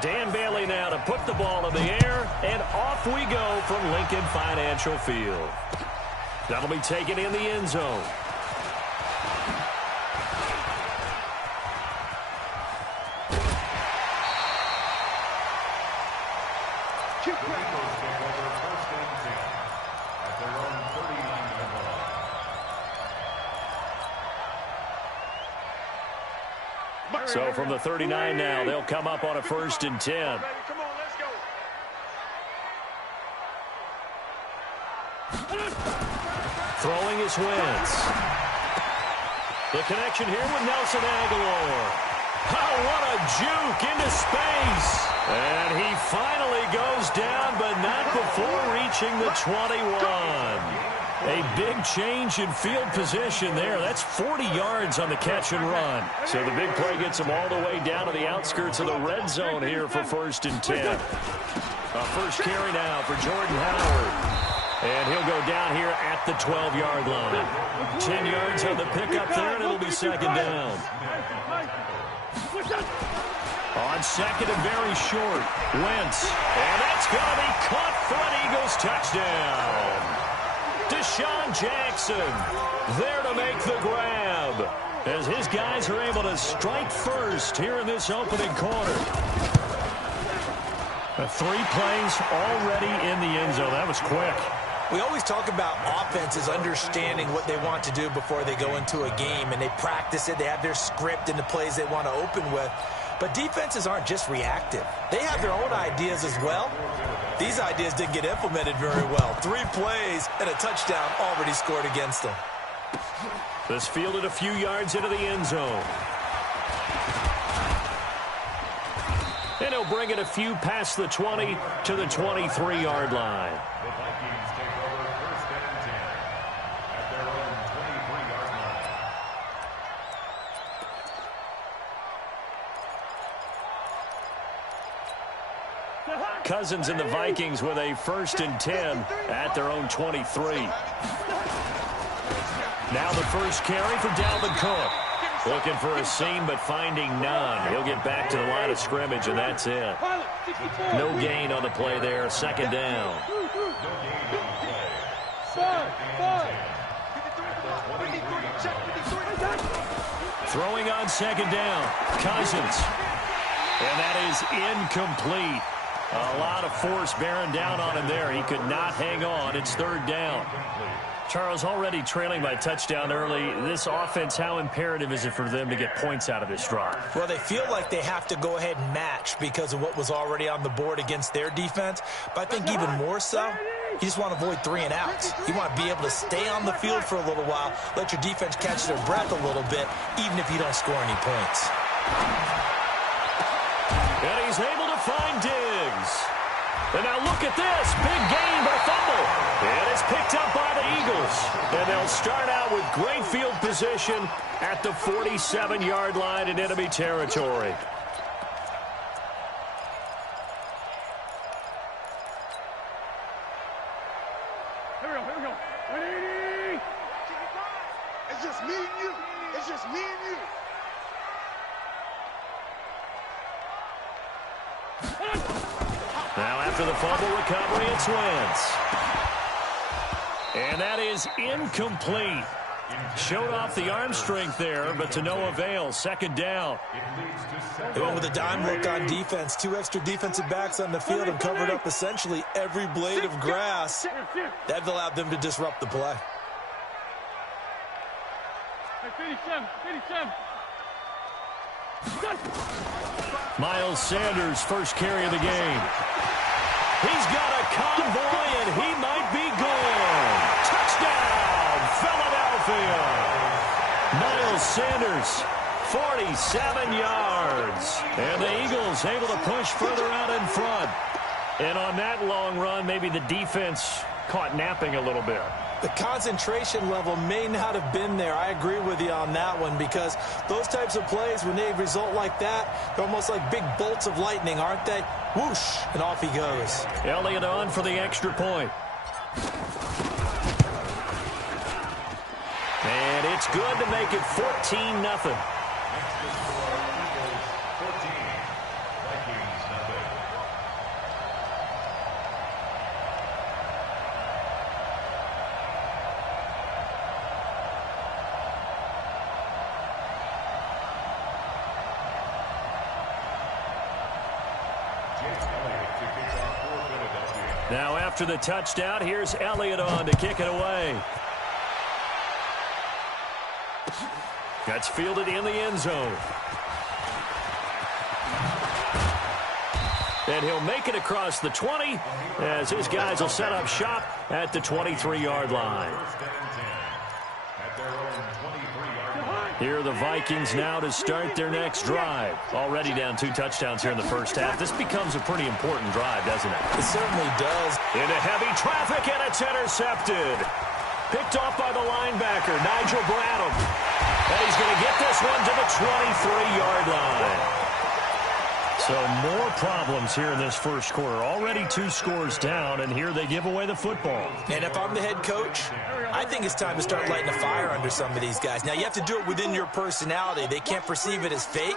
Dan Bailey now to put the ball in the air, and off we go from Lincoln Financial Field. That'll be taken in the end zone. So from the 39 now, they'll come up on a 1st and 10. Throwing is Wentz. The connection here with Nelson Aguilar. Oh, what a juke into space. And he finally goes down, but not before reaching the 21. A big change in field position there. That's 40 yards on the catch and run. So the big play gets him all the way down to the outskirts of the red zone here for 1st and 10. A first carry now for Jordan Howard. And he'll go down here at the 12-yard line. 10 yards on the pickup there, and it'll be 2nd down. On 2nd and very short, Wentz. And that's going to be caught for an Eagles touchdown. Deshaun Jackson there to make the grab as his guys are able to strike first here in this opening quarter. 3 plays already in the end zone. That was quick. We always talk about offenses understanding what they want to do before they go into a game, and they practice it. They have their script and the plays they want to open with. But defenses aren't just reactive. They have their own ideas as well. These ideas didn't get implemented very well. 3 plays and a touchdown already scored against them. This fielded a few yards into the end zone. And he'll bring it a few past the 20 to the 23-yard line. The Vikings take over 1st and 10 at their own 23-yard line. Cousins and the Vikings with a 1st and 10 at their own 23. Now the first carry for Dalvin Cook. Looking for a seam, but finding none. He'll get back to the line of scrimmage, and that's it. No gain on the play there. 2nd down. Throwing on 2nd down. Cousins. And that is incomplete. A lot of force bearing down on him there. He could not hang on. It's 3rd down. Charles, already trailing by touchdown early. This offense, how imperative is it for them to get points out of this drive? Well, they feel like they have to go ahead and match because of what was already on the board against their defense. But I think even more so, you just want to avoid 3 and outs. You want to be able to stay on the field for a little while, let your defense catch their breath a little bit, even if you don't score any points. And he's able to find Diggs. And now look at this. Big gain, but a fumble. And it's picked up by the Eagles. And they'll start out with great field position at the 47-yard line in enemy territory. Here we go. 180. It's just me and you. It's just me and you. Now after the fumble recovery, it's Wentz. And that is incomplete. Showed off the arm strength there, but to no avail. 2nd down. They went with a dime look on defense. 2 extra defensive backs on the field and covered up essentially every blade of grass. That allowed them to disrupt the play. 57. Miles Sanders, first carry of the game. He's got a convoy, and he might be gone. Touchdown, Philadelphia. Miles Sanders, 47 yards. And the Eagles able to push further out in front. And on that long run, maybe the defense caught napping a little bit. The concentration level may not have been there. I agree with you on that one because those types of plays, when they result like that, they're almost like big bolts of lightning, aren't they? Whoosh, and off he goes. Elliott on for the extra point. And it's good to make it 14-0. Now after the touchdown, here's Elliott on to kick it away. That's fielded in the end zone. And he'll make it across the 20 as his guys will set up shop at the 23-yard line. Here are the Vikings now to start their next drive. Already down 2 touchdowns here in the first half. This becomes a pretty important drive, doesn't it? It certainly does. Into heavy traffic, and it's intercepted. Picked off by the linebacker, Nigel Bradham. And he's going to get this one to the 23-yard line. So more problems here in this first quarter. Already 2 scores down, and here they give away the football. And if I'm the head coach, I think it's time to start lighting a fire under some of these guys. Now, you have to do it within your personality. They can't perceive it as fake.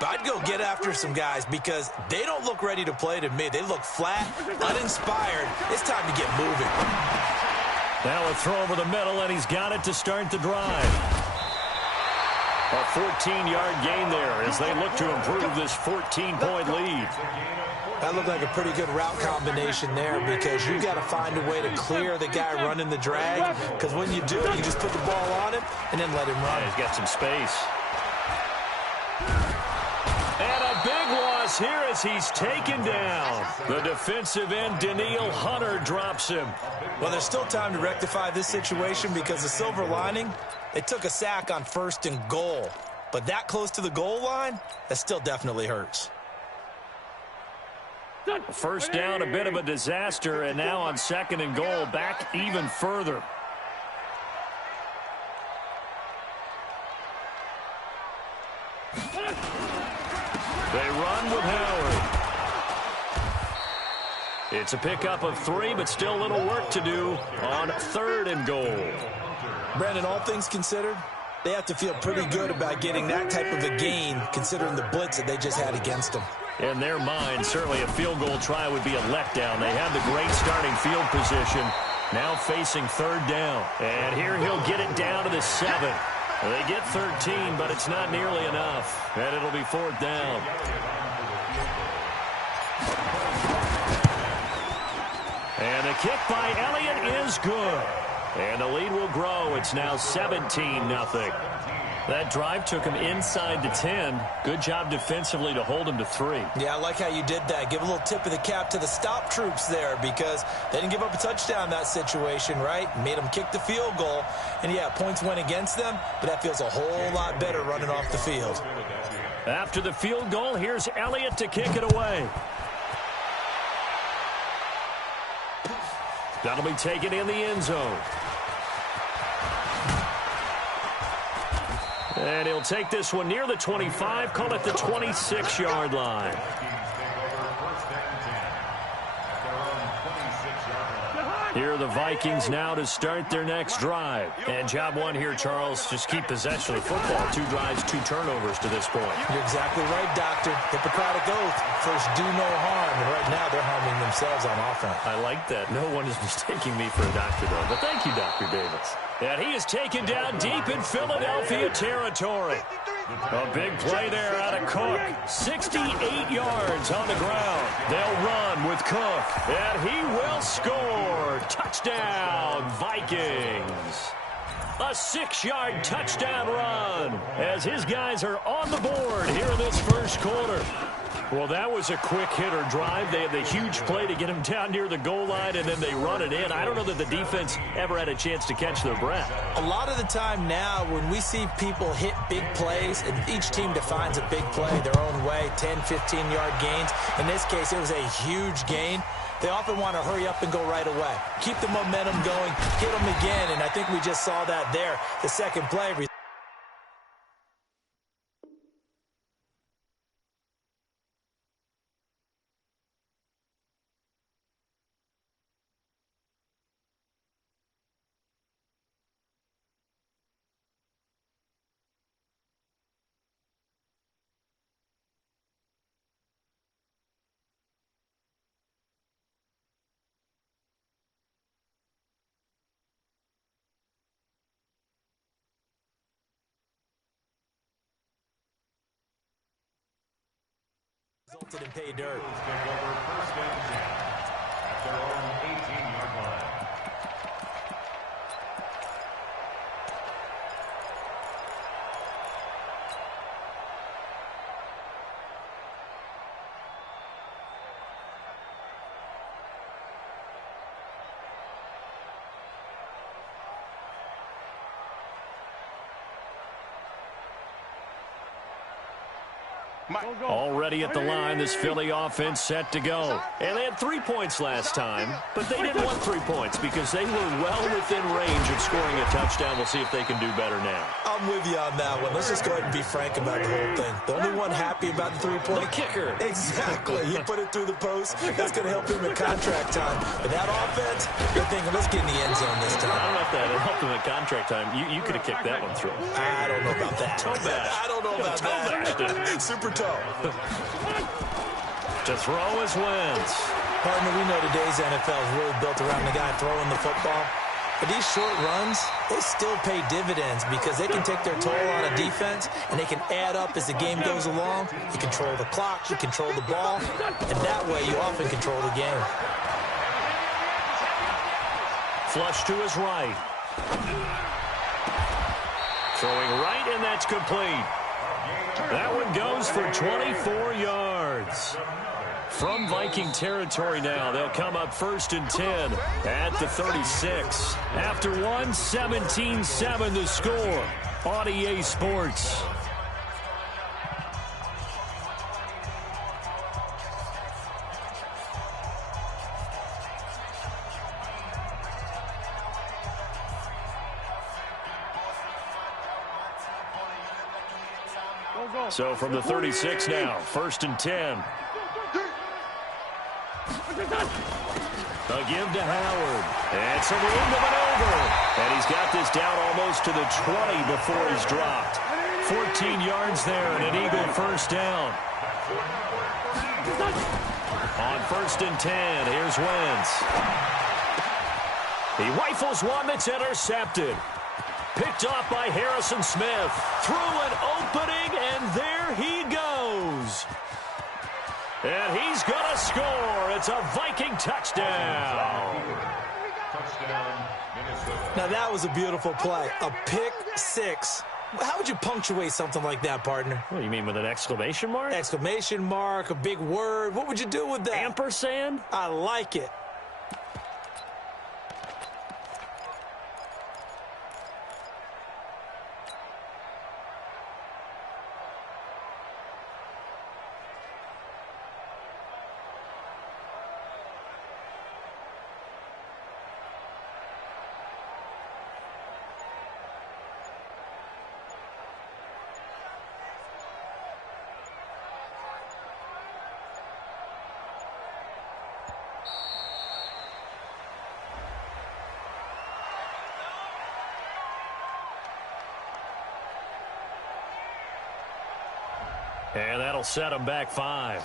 But I'd go get after some guys because they don't look ready to play to me. They look flat, uninspired. It's time to get moving. Now a throw over the middle, and he's got it to start the drive. A 14-yard gain there as they look to improve this 14-point lead. That looked like a pretty good route combination there because you've got to find a way to clear the guy running the drag, because when you do, you just put the ball on him and then let him run. He's got some space. And a big loss here as he's taken down. The defensive end, Daniil Hunter, drops him. Well, there's still time to rectify this situation because the silver lining, they took a sack on 1st and goal. But that close to the goal line, that still definitely hurts. First down, a bit of a disaster, and now on 2nd and goal, back even further. They run with Howard. It's a pickup of 3, but still a little work to do on 3rd and goal. Brandon, all things considered, they have to feel pretty good about getting that type of a gain considering the blitz that they just had against them. In their mind, certainly a field goal try would be a letdown. They have the great starting field position. Now facing 3rd down. And here he'll get it down to the 7. They get 13, but it's not nearly enough. And it'll be 4th down. And the kick by Elliott is good. And the lead will grow. It's now 17-0. That drive took him inside the 10. Good job defensively to hold him to 3. Yeah, I like how you did that. Give a little tip of the cap to the stop troops there because they didn't give up a touchdown in that situation, right? Made them kick the field goal. And, yeah, points went against them, but that feels a whole lot better running off the field. After the field goal, here's Elliott to kick it away. That'll be taken in the end zone. And he'll take this one near the 25, call it the 26-yard line. Here are the Vikings now to start their next drive. And job 1 here, Charles, just keep possession of the football. 2 drives, 2 turnovers to this point. You're exactly right, Doctor. Hippocratic oath. First, do no harm. And right now, they're harming themselves on offense. I like that. No one is mistaking me for a doctor, though. But thank you, Dr. Davis. And he is taken down deep in Philadelphia territory. A big play there out of Cook. 68 yards on the ground. They'll run with Cook. And he will score. Touchdown, Vikings. A 6-yard touchdown run as his guys are on the board here in this first quarter. Well, that was a quick hitter drive. They had the huge play to get him down near the goal line, and then they run it in. I don't know that the defense ever had a chance to catch their breath. A lot of the time now when we see people hit big plays, and each team defines a big play their own way, 10, 15-yard gains. In this case, it was a huge gain. They often want to hurry up and go right away. Keep the momentum going, hit them again, and I think we just saw that there. The second play. Resulted in pay dirt. their own 18-yard line. Already at the line, this Philly offense set to go. And they had 3 points last time, but they didn't want 3 points because they were well within range of scoring a touchdown. We'll see if they can do better now. I'm with you on that one. Let's just go ahead and be frank about the whole thing. The only one happy about the 3-point? The kicker. Exactly. He put it through the post. That's going to help him in contract time. But that offense, you're thinking, let's get in the end zone this time. I don't know if that would help him at contract time. You could have kicked that one through. I don't know about that. Toe bash. I don't know about that. Super toe. To throw is Wentz. Partner, we know today's NFL is really built around the guy throwing the football. But these short runs, they still pay dividends because they can take their toll on a defense and they can add up as the game goes along. You control the clock, you control the ball, and that way you often control the game. Flush to his right. Throwing right, and that's complete. That one goes for 24 yards. From Viking territory now, they'll come up 1st and 10 at the 36. After one, 17-7 the score on EA Sports. So from the 36 now, 1st and 10. A give to Howard. And some room to maneuver. And he's got this down almost to the 20 before he's dropped. 14 yards there and an Eagle first down. On 1st and 10, here's Wentz. He rifles one that's intercepted. Picked off by Harrison Smith. Through an opening, and there he goes. And he's going to score. It's a Viking touchdown. Now, that was a beautiful play. A pick six. How would you punctuate something like that, partner? What do you mean, with an exclamation mark? Exclamation mark, a big word. What would you do with that? Ampersand? I like it. And that'll set him back 5.